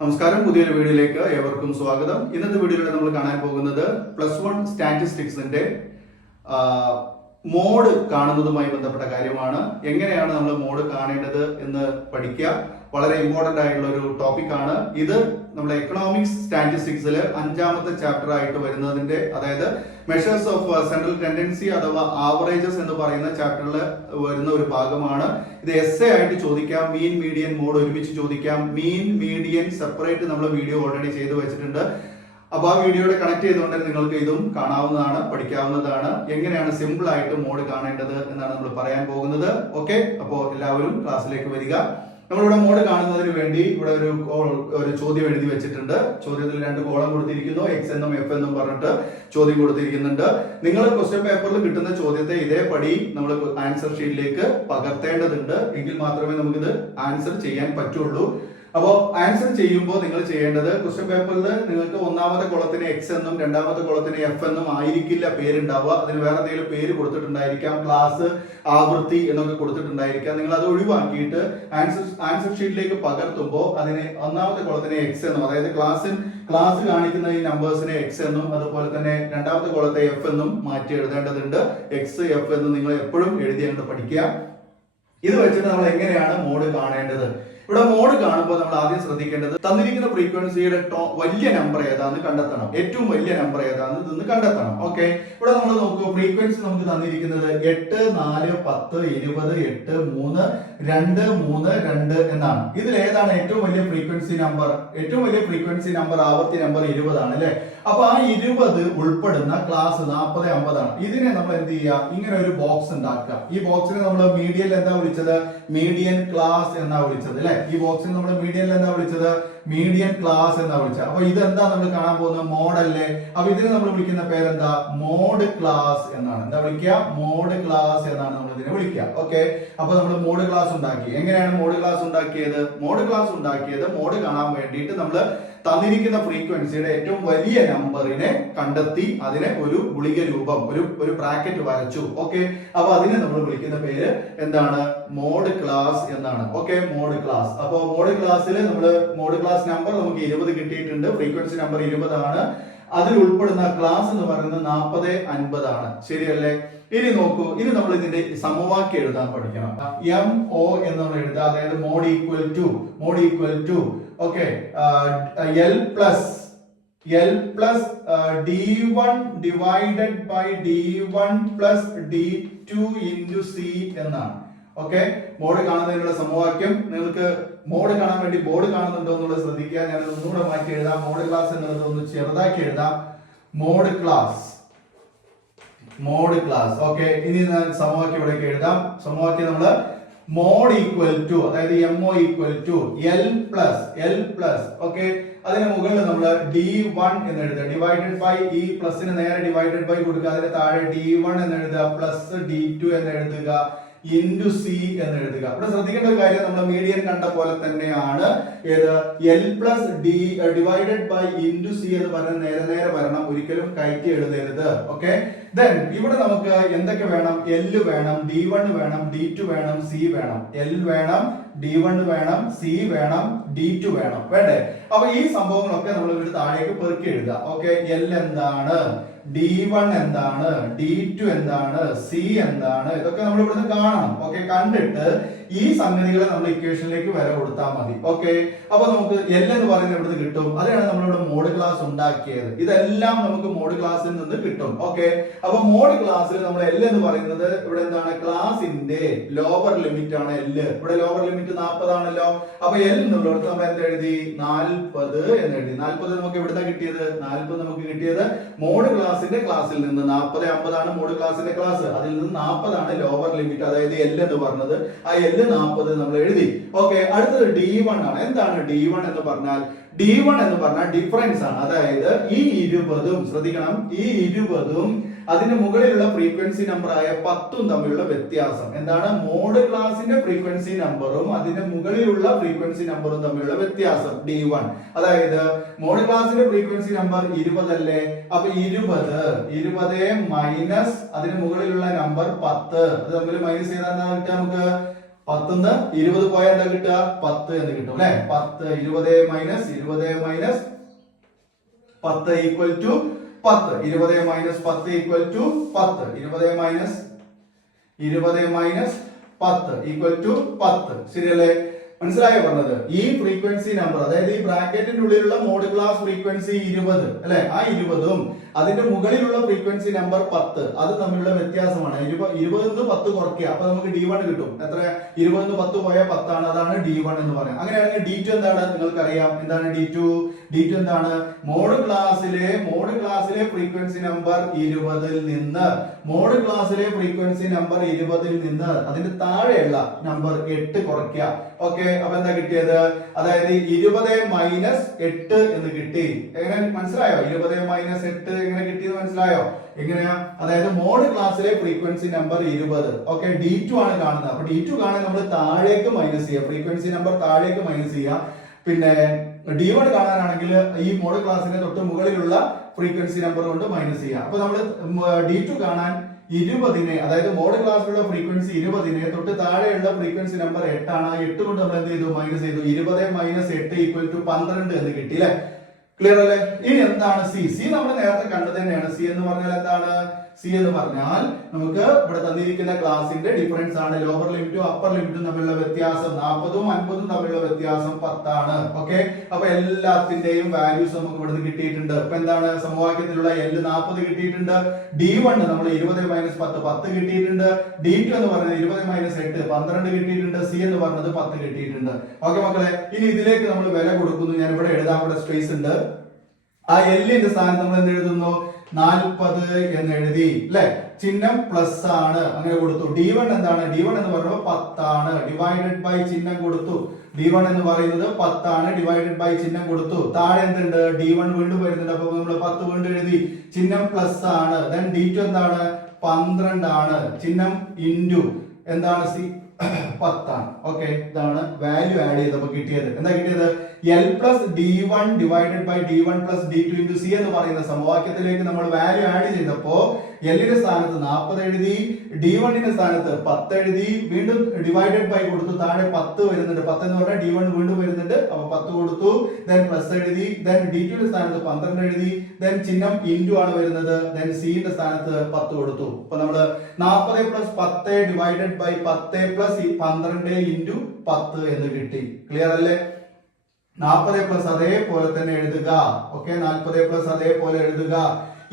നമസ്കാരം, പുതിയൊരു വീഡിയോയിലേക്ക് ഏവർക്കും സ്വാഗതം. ഇന്നത്തെ വീഡിയോയിൽ നമ്മൾ കാണാൻ പോകുന്നത് +1 സ്റ്റാറ്റിസ്റ്റിക്സിന്റെ മോഡ് കാണുന്നതുമായി ബന്ധപ്പെട്ട കാര്യമാണ്. എങ്ങനെയാണ് നമ്മൾ മോഡ് കാണേണ്ടത് എന്ന് പഠിക്കുക. വളരെ ഇമ്പോർട്ടന്റ് ആയിട്ടുള്ള ഒരു ടോപ്പിക്കാണ് ഇത്. നമ്മുടെ എക്കണോമിക്സ് സ്റ്റാറ്റിസ്റ്റിക്സിൽ 5ാമത്തെ ചാപ്റ്റർ ആയിട്ട് വരുന്നതിന്റെ, അതായത് മെഷേഴ്സ് ഓഫ് സെൻട്രൽ ടെൻഡൻസി അഥവാ ആവറേജസ് എന്ന് പറയുന്ന ചാപ്റ്ററിൽ വരുന്ന ഒരു ഭാഗമാണ്. ഇത് എസ്സേ ആയിട്ട് ചോദിക്കാം. മീൻ, മീഡിയൻ, മോഡ് ഒരുമിച്ച് ചോദിക്കാം. മീൻ, മീഡിയൻ സെപ്പറേറ്റ് നമ്മൾ വീഡിയോ ഓൾറെഡി ചെയ്തു വെച്ചിട്ടുണ്ട്. അപ്പൊ ആ വീഡിയോയുടെ കണക്ട് ചെയ്തുകൊണ്ട് നിങ്ങൾക്ക് ഇതും കാണാവുന്നതാണ്, പഠിക്കാവുന്നതാണ്. എങ്ങനെയാണ് സിമ്പിൾ ആയിട്ട് മോഡ് കാണേണ്ടത് എന്നാണ് നമ്മൾ പറയാൻ പോകുന്നത്. ഓക്കെ, അപ്പോൾ എല്ലാവരും ക്ലാസ്സിലേക്ക് വരിക. നമ്മളിവിടെ മോഡ് കാണുന്നതിന് വേണ്ടി ഇവിടെ ഒരു ചോദ്യം എഴുതി വെച്ചിട്ടുണ്ട്. ചോദ്യത്തിൽ 2 കോളം കൊടുത്തിരിക്കുന്നു. എക്സ് എന്നും എഫ് എന്നും പറഞ്ഞിട്ട് ചോദ്യം കൊടുത്തിരിക്കുന്നുണ്ട്. നിങ്ങൾ ക്വസ്റ്റ്യൻ പേപ്പറിൽ കിട്ടുന്ന ചോദ്യത്തെ ഇതേപടി നമ്മൾ ആൻസർ ഷീറ്റിലേക്ക് പകർത്തേണ്ടതുണ്ട്. എങ്കിൽ മാത്രമേ നമുക്കിത് ആൻസർ ചെയ്യാൻ പറ്റുള്ളൂ. അപ്പോൾ ആൻസർ ചെയ്യുമ്പോൾ നിങ്ങൾ ചെയ്യേണ്ടത്, ക്വസ്റ്റ്യൻ പേപ്പറിൽ നിങ്ങൾക്ക് 1ാമത്തെ കോളത്തിന് എക്സ് എന്നും 2ാമത്തെ കോളത്തിന് എഫ് എന്നും ആയിരിക്കില്ല പേരുണ്ടാവുക. അതിന് വേറെ എന്തെങ്കിലും പേര് കൊടുത്തിട്ടുണ്ടായിരിക്കാം, ക്ലാസ്, ആവൃത്തി എന്നൊക്കെ കൊടുത്തിട്ടുണ്ടായിരിക്കാം. നിങ്ങൾ അത് ഒഴിവാക്കിയിട്ട് ആൻസർ ഷീറ്റിലേക്ക് പകർത്തുമ്പോൾ അതിന് 1ാമത്തെ കോളത്തിന് എക്സ് എന്നും, അതായത് ക്ലാസ് കാണിക്കുന്ന ഈ നമ്പേഴ്സിനെ എക്സ് എന്നും, അതുപോലെ തന്നെ 2ാമത്തെ കോളത്തെ എഫ് എന്നും മാറ്റി എഴുതേണ്ടതുണ്ട്. എക്സ്, എഫ് എന്ന് നിങ്ങൾ എപ്പോഴും എഴുതിയാണ്ട് പഠിക്കുക. ഇത് വെച്ചിട്ട് നമ്മൾ എങ്ങനെയാണ് മോഡ് കാണേണ്ടത്? ഇവിടെ മോഡ് കാണുമ്പോൾ നമ്മൾ ആദ്യം ശ്രദ്ധിക്കേണ്ടത്, തന്നിരിക്കുന്ന ഫ്രീക്വൻസിയുടെ വലിയ നമ്പർ ഏതാന്ന് കണ്ടെത്തണം. ഏറ്റവും വലിയ നമ്പർ ഏതാന്ന് ഇതൊന്ന് കണ്ടെത്തണം. ഓക്കെ, ഇവിടെ നമ്മൾ നോക്കൂ. ഫ്രീക്വൻസി നമുക്ക് തന്നിരിക്കുന്നത് 8, 4, 10, 20, 8, 3, 2, 3, 2 എന്നാണ്. ഇതിൽ ഏതാണ് ഏറ്റവും വലിയ ഫ്രീക്വൻസി നമ്പർ? ഏറ്റവും വലിയ ഫ്രീക്വൻസി നമ്പർ, ആവർത്തി നമ്പർ 20 ആണ് അല്ലെ. അപ്പൊ ആ 20 ഉൾപ്പെടുന്ന ക്ലാസ് 40, 50 ആണ്. ഇതിനെ നമ്മൾ എന്ത് ചെയ്യുക? ഇങ്ങനെ ഒരു ബോക്സ് ഉണ്ടാക്കുക. ഈ ബോക്സിനെ നമ്മൾ മീഡിയൻ എന്താ വിളിച്ചത്? മീഡിയൻ ക്ലാസ് എന്നാ വിളിച്ചത് അല്ലെ. ഈ ബോക്സിന് നമ്മൾ മീഡിയൻ എന്താ വിളിച്ചത്? മീഡിയൻ ക്ലാസ് എന്നാ വിളിച്ചത്. അപ്പൊ ഇതെന്താ നമ്മൾ കാണാൻ പോകുന്നത്? മോഡല്ലേ. അപ്പൊ ഇതിനെ നമ്മൾ വിളിക്കുന്ന പേരെന്താ? മോഡ് ക്ലാസ് എന്നാണ്. എന്താ വിളിക്കുക? മോഡ് ക്ലാസ് എന്നാണ് നമ്മൾ ഇതിനെ വിളിക്കുക. ഓക്കെ, അപ്പൊ നമ്മൾ മോഡ് ക്ലാസ് ഉണ്ടാക്കി. എങ്ങനെയാണ് മോഡ് ക്ലാസ് ഉണ്ടാക്കിയത്? മോഡ് കാണാൻ വേണ്ടിയിട്ട് നമ്മൾ തന്നിരിക്കുന്ന ഫ്രീക്വൻസിയുടെ ഏറ്റവും വലിയ നമ്പറിനെ കണ്ടെത്തി അതിനെ ഒരു ഗുളിക രൂപം, ഒരു ബ്രാക്കറ്റ് വരച്ചു. ഓക്കെ, അപ്പൊ അതിനെ നമ്മൾ വിളിക്കുന്ന പേര് എന്താണ്? മോഡ് ക്ലാസ് എന്നാണ്. Okay, mode class. അപ്പൊ മോഡ് ക്ലാസ്സിൽ മോഡ് ക്ലാസ് നമ്പർ നമുക്ക് 20 കിട്ടിയിട്ടുണ്ട്. ഫ്രീക്വൻസി നമ്പർ 20 ആണ്. അതിൽ ഉൾപ്പെടുന്ന ക്ലാസ് എന്ന് പറയുന്നത് 40, 50 ആണ്. ശരിയല്ലേ? ഇനി നോക്കൂ, ഇനി നമ്മൾ ഇതിന്റെ സമവാക്യം എഴുതാൻ പഠിക്കണം. എം ഒ എന്ന് എഴുതുക. അതായത് mode equal to okay L plus d1 divided by d1 plus d2 into C എന്നാണ്. ഓക്കെ, മോഡ് കാണുന്നതിനുള്ള സമവാക്യം. നിങ്ങൾക്ക് മോഡ് കാണാൻ വേണ്ടി ബോർഡ് കാണുന്നുണ്ടോ എന്നുള്ളത് ശ്രദ്ധിക്കുക. ഞാൻ ഒന്നുകൂടെ മാറ്റി എഴുതാം. മോഡ് ക്ലാസ് എന്നുള്ളത് ഒന്ന് ചെറുതാക്കി എഴുതാം. Mode class. ഓക്കെ, ഇനി സമവാക്യം ഇവിടേക്ക് എഴുതാം. സമവാക്യം നമ്മള് മോഡ് ഈക്വൽ ടു, അതായത് MO equal to L plus okay, അതിന് മുകളിൽ നമ്മൾ d1 എന്ന് എഴുതുക. ഡിവൈഡഡ് ബൈ, ഈ പ്ലസിന് നേരെ ഡിവൈഡഡ് ബൈ കൊടുക്കുക. അതിന് താഴെ d1 എന്ന് എഴുതുക, പ്ലസ് d2 എന്ന് എഴുതുക, ഇൻറ്റു സി എന്ന് എഴുതുക. ഇവിടെ ശ്രദ്ധിക്കേണ്ട ഒരു കാര്യം, നമ്മൾ മീഡിയൻ കണ്ട പോലെ തന്നെയാണ്. ഏത്? L plus D divided by into C എന്ന് പറഞ്ഞ് നേരെ വരണം. ഒരിക്കലും കയറ്റി എഴുതരുത്. ഓക്കെ, ദെൻ ഇവിടെ നമുക്ക് എന്തൊക്കെ വേണം? L വേണം, d1 വേണം, d2 വേണം, c വേണം. L വേണം, d1 വേണം, c വേണം, d2 വേണം. വേണ്ടേ? അപ്പൊ ഈ സംഭവങ്ങളൊക്കെ നമ്മൾ ഇവിടെ താഴേക്ക് പെറുക്കി എഴുതുക. ഓക്കെ, L എന്താണ്, d1 എന്താണ്, d2 എന്താണ്, c എന്താണ്, ഇതൊക്കെ നമ്മൾ ഇവിടുന്ന് കാണണം. ഓക്കെ, കണ്ടിട്ട് ഈ സംഗതികളെ നമ്മൾ ഇക്വേഷനിലേക്ക് വരെ കൊടുത്താൽ മതി. ഓക്കെ, അപ്പൊ നമുക്ക് L എന്ന് പറയുന്നത് ഇവിടുന്ന് കിട്ടും. അതിനാണ് നമ്മളിവിടെ മോഡ് ക്ലാസ് ഉണ്ടാക്കിയത്. ഇതെല്ലാം നമുക്ക് മോഡ് ക്ലാസ്സിൽ നിന്ന് കിട്ടും. ഓക്കെ, അപ്പൊ മോഡ് ക്ലാസ്സിൽ നമ്മൾ L എന്ന് പറയുന്നത് ഇവിടെ എന്താണ്? ക്ലാസിന്റെ ലോവർ ലിമിറ്റ് ആണ് L. ഇവിടെ ലോവർ ലിമിറ്റ് 40 ആണല്ലോ. അപ്പൊ L എന്നുള്ളിടത്ത് നമ്മൾ എന്ത് എഴുതി? 40 എന്ന് എഴുതി. 40 നമുക്ക് എവിടുന്ന കിട്ടിയത്? 40 നമുക്ക് കിട്ടിയത് മോഡ് ക്ലാസിന്റെ ക്ലാസ്സിൽ നിന്ന്. 40, 50 ആണ് മോഡ് ക്ലാസിന്റെ ക്ലാസ്. അതിൽ നിന്ന് 40 ആണ് ലോവർ ലിമിറ്റ്, അതായത് L എന്ന് പറഞ്ഞത്. ആ L 40 നമ്മൾ എഴുതി. ഓക്കെ, അടുത്തത് d1 ആണ്. എന്താണ് d1 എന്ന് പറഞ്ഞാൽ? d1 എന്ന് പറഞ്ഞാൽ ഡിഫറൻസ് ആണ്. അതായത് ഈ 20ഉം, ശ്രദ്ധിക്കണം, ഈ 20ഉം അതിന് മുകളിലുള്ള ഫ്രീക്വൻസി നമ്പർ ആയ 10ഉം തമ്മിലുള്ള വ്യത്യാസം. എന്താണ്? മോഡ് ക്ലാസിന്റെ ഫ്രീക്വൻസി നമ്പറും അതിന്റെ മുകളിലുള്ള ഫ്രീക്വൻസി നമ്പറും തമ്മിലുള്ള വ്യത്യാസം d1. അതായത് മോഡ് ക്ലാസിന്റെ ഫ്രീക്വൻസി നമ്പർ 20 അല്ലേ. അപ്പൊ 20 മൈനസ് അതിന് മുകളിലുള്ള നമ്പർ 10, അത് തമ്മിൽ മൈനസ് ചെയ്താൽ എന്താ കിട്ടുക? നമുക്ക് 10ന്ന് 20 പോയാൽ എന്താ കിട്ടുക? 10 എന്ന് കിട്ടും അല്ലെ. 10 20 minus 10 equal to 10. 20 minus 10 equal to 10. 20 minus 10 equal to 10. ശരിയല്ലേ? മനസ്സിലായോ പറഞ്ഞത്? ഈ ഫ്രീക്വൻസി നമ്പർ, അതായത് ഈ ബ്രാക്കറ്റിന്റെ ഉള്ളിലുള്ള മോഡ് ക്ലാസ് ഫ്രീക്വൻസി 20 അല്ലെ, ആ 20ഉം അതിന്റെ മുകളിലുള്ള ഫ്രീക്വൻസി നമ്പർ 10 അത് തമ്മിലുള്ള വ്യത്യാസമാണ്. 20 10 കുറയ്ക്കുക, അപ്പൊ നമുക്ക് D1 കിട്ടും. എത്ര? 20 10 പോയാൽ 10 ആണ്. അതാണ് D1 എന്ന് പറയുന്നത്. അങ്ങനെയാണെങ്കിൽ D2 എന്താണ്? നിങ്ങൾക്കറിയാം. എന്താണ് D2? D2 എന്താണ്? മോഡ് ക്ലാസ്സിലെ ഫ്രീക്വൻസി നമ്പർ 20ൽ നിന്ന് അതിന്റെ താഴെയുള്ള നമ്പർ 8 കുറയ്ക്കുക. ഓക്കെ, അപ്പൊ എന്താ കിട്ടിയത്? അതായത് 20 മൈനസ് 8 എന്ന് കിട്ടി. എങ്ങനെ മനസ്സിലായോ? 20 മൈനസ് 8 എങ്ങനെ കിട്ടിയെന്ന് മനസ്സിലായോ? എങ്ങനെയാ? അതായത് മോഡ് ക്ലാസ്സിലെ ഫ്രീക്വൻസി നമ്പർ 20. ഓക്കെ, D2 ആണ് കാണുന്നത്. അപ്പൊ D2 കാണാൻ നമ്മൾ താഴേക്ക് മൈനസ് ചെയ്യുക, ഫ്രീക്വൻസി നമ്പർ താഴേക്ക് മൈനസ് ചെയ്യുക. പിന്നെ D1 കാണാനാണെങ്കിൽ ഈ മോഡ് ക്ലാസ്സിന്റെ തൊട്ട് മുകളിലുള്ള ഫ്രീക്വൻസി നമ്പർ കൊണ്ട് മൈനസ് ചെയ്യുക. അപ്പൊ നമ്മൾ D2 കാണാൻ 20നെ, അതായത് മോഡ് ക്ലാസ്സിലുള്ള ഫ്രീക്വൻസി 20നെ തൊട്ട് താഴെയുള്ള ഫ്രീക്വൻസി നമ്പർ 8 ആണ്. 8 കൊണ്ട് നമ്മൾ എന്ത് ചെയ്തു? മൈനസ് ചെയ്തു. 20 മൈനസ് 8 ഈക്വൽ ടു 12 എന്ന് കിട്ടി അല്ലെ. ക്ലിയർ അല്ലേ? ഇനി എന്താണ് C? നമ്മൾ നേരത്തെ കണ്ടത് തന്നെയാണ്. C എന്ന് പറഞ്ഞാൽ എന്താണ്? C എന്ന് പറഞ്ഞാൽ നമുക്ക് ഇവിടെ തന്നിരിക്കുന്ന ക്ലാസിന്റെ ഡിഫറൻസ് ആണ്. ലോവർ ലിമിറ്റും അപ്പർ ലിമിറ്റും തമ്മിലുള്ള വ്യത്യാസം 40ഉം 50ഉം തമ്മിലുള്ള വ്യത്യാസം 10 ആണ്. ഓക്കെ, അപ്പൊ എല്ലാത്തിന്റെയും വാല്യൂസ് നമുക്ക് ഇവിടുന്ന് കിട്ടിയിട്ടുണ്ട്. ഇപ്പൊ എന്താണ്? സമവാക്യത്തിലുള്ള L 40 കിട്ടിയിട്ടുണ്ട്. D1 നമ്മൾ 20 മൈനസ് 10 10 കിട്ടിയിട്ടുണ്ട്. D2 എന്ന് പറയുന്നത് 20 മൈനസ് 8 12 കിട്ടിയിട്ടുണ്ട്. C എന്ന് പറയുന്നത് 10 കിട്ടിയിട്ടുണ്ട്. ഓക്കെ മക്കളെ, ഇനി ഇതിലേക്ക് നമ്മൾ വില കൊടുക്കുന്നു. ഞാൻ ഇവിടെ എഴുതാൻ ഇവിടെ സ്പേസ് ഉണ്ട്. ആ Lന്റെ സ്ഥാനത്ത് നമ്മൾ എന്ത് എഴുതുന്നു? 40 എന്ന് എഴുതി അല്ലെ. ചിഹ്നം പ്ലസ് ആണ്, അങ്ങനെ കൊടുത്തു. D1 എന്താണ്? D1 എന്ന് പറയുമ്പോൾ 10 ആണ്. ഡിവൈഡഡ് ബൈ ചിഹ്നം കൊടുത്തു. D1 എന്ന് പറയുന്നത് 10 ആണ്. ഡിവൈഡഡ് ബൈ ചിഹ്നം കൊടുത്തു. താഴെ എന്തുണ്ട്? D1 വീണ്ടും വരുന്നുണ്ട്. അപ്പൊ നമ്മൾ 10 വീണ്ടും എഴുതി. ചിഹ്നം പ്ലസ് ആണ്. ദെൻ D2 എന്താണ്? 12 ആണ്. ചിഹ്നം ഇൻറ്റു എന്താണ്? C 10 ആണ്. ഓക്കെ, ഇതാണ് വാല്യൂ ആഡ് ചെയ്തപ്പോൾ കിട്ടിയത്. എന്താ കിട്ടിയത്? L plus D1 divided by D1 plus D2 into C എന്ന് പറയുന്ന സമവാക്യത്തിലേക്ക് നമ്മൾ വാല്യൂ ആഡ് ചെയ്തപ്പോ L ന്റെ സ്ഥാനത്ത് 40 എഴുതി, D1 ന്റെ സ്ഥാനത്ത് 10 എഴുതി, വീണ്ടും ഡിവൈഡഡ് ബൈ കൊടുത്തു. താഴെ 10 വരുന്നുണ്ട്. 10 എന്ന് പറഞ്ഞാൽ D1 വീണ്ടും വരുന്നുണ്ട്. അപ്പൊ 10 കൊടുത്തു. ദെൻ പ്ലസ് എഴുതി. ദെൻ D2 ന്റെ സ്ഥാനത്ത് 12 എഴുതി. ദെൻ ചിഹ്നം ഇൻറ്റു ആണ് വരുന്നത്. ദെൻ C ന്റെ സ്ഥാനത്ത് 10 കൊടുത്തു. അപ്പൊ നമ്മള് 40 plus 10 divided by 10 plus 12 into 10 എന്ന് കിട്ടി. ക്ലിയർ അല്ലേ? 40 പ്ലസ് അതേപോലെ തന്നെ എഴുതുക. ഓക്കെ, 40 പ്ലസ് അതേപോലെ എഴുതുക.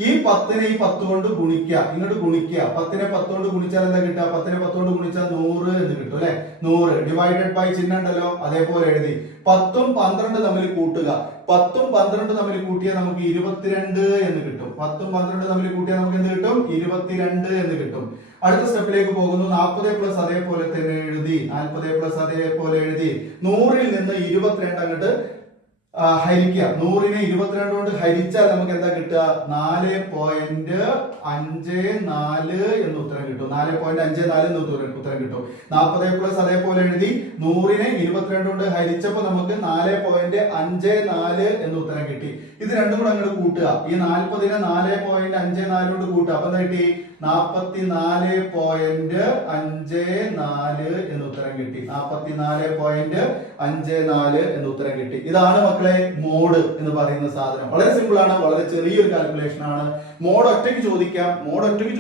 ഈ 10നെ ഈ 10 കൊണ്ട് ഗുണിക്കുക, ഇങ്ങോട്ട് ഗുണിക്കുക. 10നെ 10 കൊണ്ട് ഗുണിച്ചാൽ എന്താ കിട്ടുക? 10നെ 10 കൊണ്ട് ഗുണിച്ചാൽ 100 എന്ന് കിട്ടും അല്ലെ. 100 ഡിവൈഡഡ് ബൈ ചിഹ്നം ഉണ്ടല്ലോ, അതേപോലെ എഴുതി. 10ഉം 12 തമ്മിൽ കൂട്ടുക. 10ഉം 12 തമ്മിൽ കൂട്ടിയാൽ നമുക്ക് 22 എന്ന് കിട്ടും. 10ഉം 12 തമ്മിൽ കൂട്ടിയാൽ നമുക്ക് എന്ത് കിട്ടും? 22 എന്ന് കിട്ടും. അടുത്ത സ്റ്റെപ്പിലേക്ക് പോകുന്നു. 40 പ്ലസ് അതേപോലെ തന്നെ എഴുതി. 40 പ്ലസ് അതേപോലെ എഴുതി. 100ൽ നിന്ന് 22 അങ്ങോട്ട് ഹരിക്കുക. 100നെ 22 കൊണ്ട് ഹരിച്ചാൽ നമുക്ക് എന്താ കിട്ടുക? 4.54 എന്ന് ഉത്തരം കിട്ടും. 4.54 എന്ന് ഉത്തരം കിട്ടും. 40 പ്ലസ് അതേപോലെ എഴുതി. 100നെ 22 കൊണ്ട് ഹരിച്ചപ്പോ നമുക്ക് 4.54 എന്ന് ഉത്തരം കിട്ടി. ഇത് രണ്ടും കൂടെ അങ്ങോട്ട് കൂട്ടുക. ഈ 40നെ 4.54 കൊണ്ട് കൂട്ടുക. അപ്പൊ എന്താ കിട്ടി? 44.54 എന്ന് ഉത്തരം കിട്ടി. 44.54 എന്ന് ഉത്തരം കിട്ടി. ഇതാണ് മക്കളെ മോഡ് എന്ന് പറയുന്ന സാധനം. വളരെ സിമ്പിൾ ആണ്, വളരെ ചെറിയൊരു കാൽക്കുലേഷൻ ആണ്. മോഡ് ഒറ്റയ്ക്ക്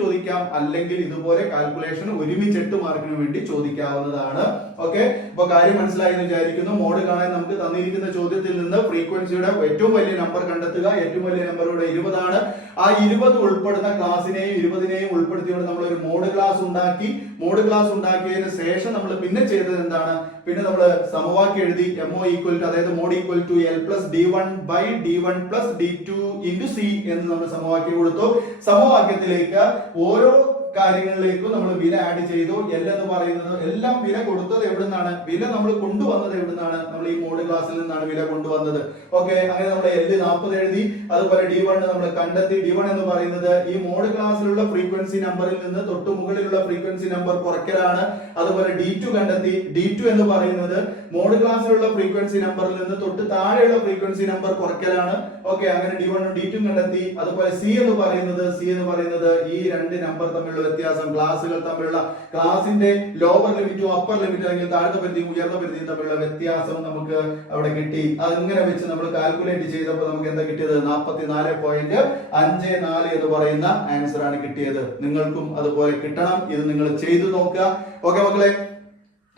ചോദിക്കാം, അല്ലെങ്കിൽ ഇതുപോലെ കാൽക്കുലേഷൻ ഒരുമിച്ച് 8 മാർക്കിന് വേണ്ടി ചോദിക്കാവുന്നതാണ്. ഓക്കെ, അപ്പൊ കാര്യം മനസ്സിലായി എന്ന് വിചാരിക്കുന്നു. മോഡ് കാണാൻ നമുക്ക് തന്നിരിക്കുന്ന ചോദ്യത്തിൽ നിന്ന് ഫ്രീക്വൻസിയുടെ ഏറ്റവും വലിയ നമ്പർ കണ്ടെത്തുക. ഏറ്റവും വലിയ നമ്പർ ഇവിടെ 20 ആണ്. ആ 20 ഉൾപ്പെടുന്ന ക്ലാസിനെയും 20നെയും ഉൾപ്പെടുത്തിയോണ്ട് നമ്മൾ ഒരു മോഡ് ക്ലാസ് ഉണ്ടാക്കി. മോഡ് ക്ലാസ് ഉണ്ടാക്കിയതിന് ശേഷം നമ്മൾ പിന്നെ ചെയ്തത് എന്താണ്? പിന്നെ നമ്മൾ സമവാക്യം എഴുതി. MO ഈക്വൽ ടു, അതായത് mode equal to L plus D1 by D1 plus D2 into C എന്ന് നമ്മൾ സമവാക്യം കൊടുത്തു. സമവാക്യത്തിലേക്ക് ഓരോ കാര്യങ്ങളിലേക്കും നമ്മൾ വില ആഡ് ചെയ്തു. L എന്ന് പറയുന്നത് എല്ലാം വില കൊടുത്തത് എവിടുന്നാണ്? വില നമ്മൾ കൊണ്ടുവന്നത് എവിടുന്നാണ്? നമ്മൾ ഈ മോഡ് ക്ലാസ്സിൽ നിന്നാണ് വില കൊണ്ടുവന്നത്. ഓക്കെ, അങ്ങനെ നമ്മൾ L 40 എഴുതി. അതുപോലെ D1 നമ്മൾ കണ്ടെത്തി. D1 എന്ന് പറയുന്നത് ഈ മോഡ് ക്ലാസ്സിലുള്ള ഫ്രീക്വൻസി നമ്പറിൽ നിന്ന് തൊട്ട് മുകളിലുള്ള ഫ്രീക്വൻസി നമ്പർ കുറയ്ക്കലാണ്. അതുപോലെ D2 കണ്ടെത്തി. D2 എന്ന് പറയുന്നത് മോഡ് ക്ലാസ്സിലുള്ള ഫ്രീക്വൻസി നമ്പറിൽ നിന്ന് തൊട്ട് താഴെയുള്ള ഫ്രീക്വൻസി നമ്പർ കുറയ്ക്കലാണ്. ഓക്കെ, അങ്ങനെ D1 ഉം D2 കണ്ടെത്തി. അതുപോലെ C എന്ന് പറയുന്നത് ഈ രണ്ട് നമ്പർ തമ്മിലുള്ള വ്യത്യാസം, ക്ലാസുകൾ തമ്മിലുള്ള ക്ലാസിന്റെ ലോവർ ലിമിറ്റും അപ്പർ ലിമിറ്റും അല്ലെങ്കിൽ താഴ്ന്ന പരിധിയും ഉയർന്ന പരിധിയും തമ്മിലുള്ള വ്യത്യാസം നമുക്ക് അവിടെ കിട്ടി. അതിങ്ങനെ വെച്ച് നമ്മൾ കാൽക്കുലേറ്റ് ചെയ്തപ്പോൾ നമുക്ക് എന്താ കിട്ടിയത്? 44.54 എന്ന് പറയുന്ന ആൻസർ ആണ് കിട്ടിയത്. നിങ്ങൾക്കും അതുപോലെ കിട്ടണം. ഇത് നിങ്ങൾ ചെയ്തു നോക്കുക. ഓക്കെ മക്കളെ,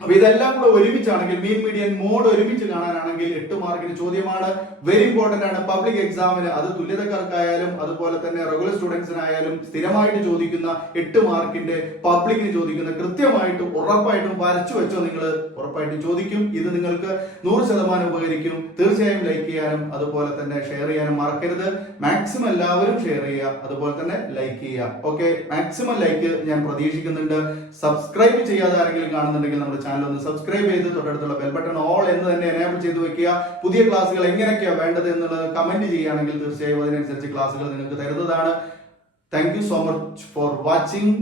അപ്പൊ ഇതെല്ലാം കൂടെ ഒരുമിച്ചാണെങ്കിൽ മീൻ മീഡിയൻ മോഡ് ഒരുമിച്ച് കാണാനാണെങ്കിൽ 8 മാർക്കിന് ചോദ്യമാണ്. വെരി ഇമ്പോർട്ടന്റ് ആണ് പബ്ലിക് എക്സാമിന്. അത് തുല്യതക്കാർക്കായാലും അതുപോലെ തന്നെ റെഗുലർ സ്റ്റുഡൻസിനായാലും സ്ഥിരമായിട്ട് ചോദിക്കുന്ന 8 മാർക്കിന്റെ പബ്ലിക്കിന് ചോദിക്കുന്ന കൃത്യമായിട്ടും ഉറപ്പായിട്ടും വരച്ചു വെച്ചോ. നിങ്ങൾ ഉറപ്പായിട്ടും ചോദിക്കും. ഇത് നിങ്ങൾക്ക് 100% ഉപകരിക്കും. തീർച്ചയായും ലൈക്ക് ചെയ്യാനും അതുപോലെ തന്നെ ഷെയർ ചെയ്യാനും മറക്കരുത്. മാക്സിമം എല്ലാവരും ഷെയർ ചെയ്യുക, അതുപോലെ തന്നെ ലൈക്ക് ചെയ്യുക. ഓക്കെ, മാക്സിമം ലൈക്ക് ഞാൻ പ്രതീക്ഷിക്കുന്നുണ്ട്. സബ്സ്ക്രൈബ് ചെയ്യാതെ ആരെങ്കിലും കാണുന്നുണ്ടെങ്കിൽ നമ്മുടെ ചാനൽ ഒന്ന് സബ്സ്ക്രൈബ് ചെയ്ത് തൊട്ടടുത്തുള്ള ബെൽ ബട്ടൺ ഓൾ എന്ന് തന്നെ എനേബിൾ ചെയ്ത് വെക്കുക. പുതിയ ക്ലാസ്സുകൾ എങ്ങനെയൊക്കെയാണ് വേണ്ടത് എന്നുള്ളത് കമന്റ് ചെയ്യുകയാണെങ്കിൽ തീർച്ചയായും അതിനനുസരിച്ച് ക്ലാസ്സുകൾ നിങ്ങൾക്ക് തരുന്നതാണ്. Thank you so much for watching.